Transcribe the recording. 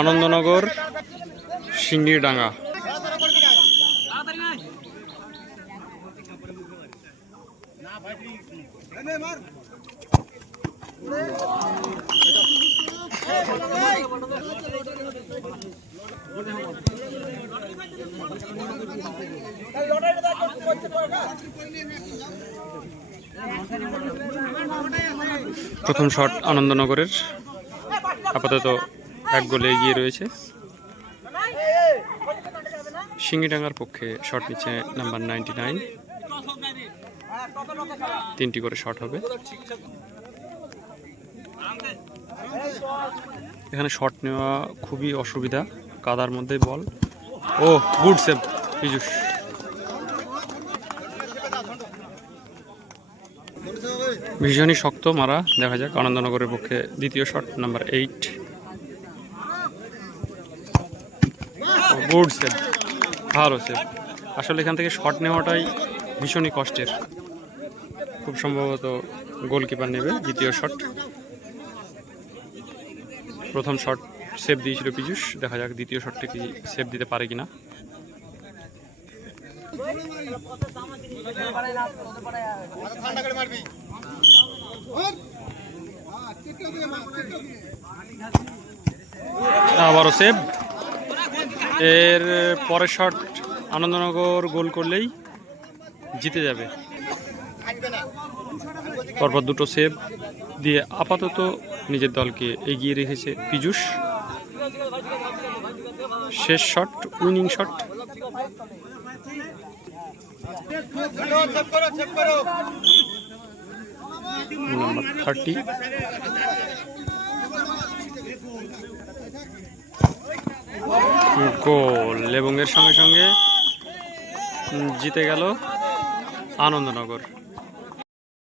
আনন্দনগর সিঙ্গিরডাঙ্গা। প্রথম শট আনন্দনগরের। আপাতত এক গোলে এগিয়ে রয়েছে। সিঙ্গিডাঙ্গার পক্ষে শট নিচ্ছে নাম্বার নাইনটি নাইন। তিনটি করে শট হবে। এখানে শট নেওয়া খুবই অসুবিধা। কাদার মধ্যে বল। ও, গুড সেভ, পীযুষ। ভীষণই শক্ত মারা, দেখা যাক, আনন্দনগরের পক্ষে দ্বিতীয় shot number eight good save ভালো সেভ আসলে এখান থেকে শট নেওয়াটাই ভীষণই কষ্টের। খুব সম্ভবত গোলকিপার নেবে দ্বিতীয় শট। প্রথম শট সেভ দিয়েছিল পীযুষ। দেখা যাক দ্বিতীয় শটটি কি সেভ দিতে পারে কিনা। আবারও সেভ এর পরের শট আনন্দনগর গোল করলেই জিতে যাবে। পরপর দুটো সেভ দিয়ে আপাতত নিজের দলকে এগিয়ে রেখেছে পীযুষ। শেষ shot winning shot number thirty goal এবং এর সঙ্গে সঙ্গে জিতে গেল আনন্দনগর।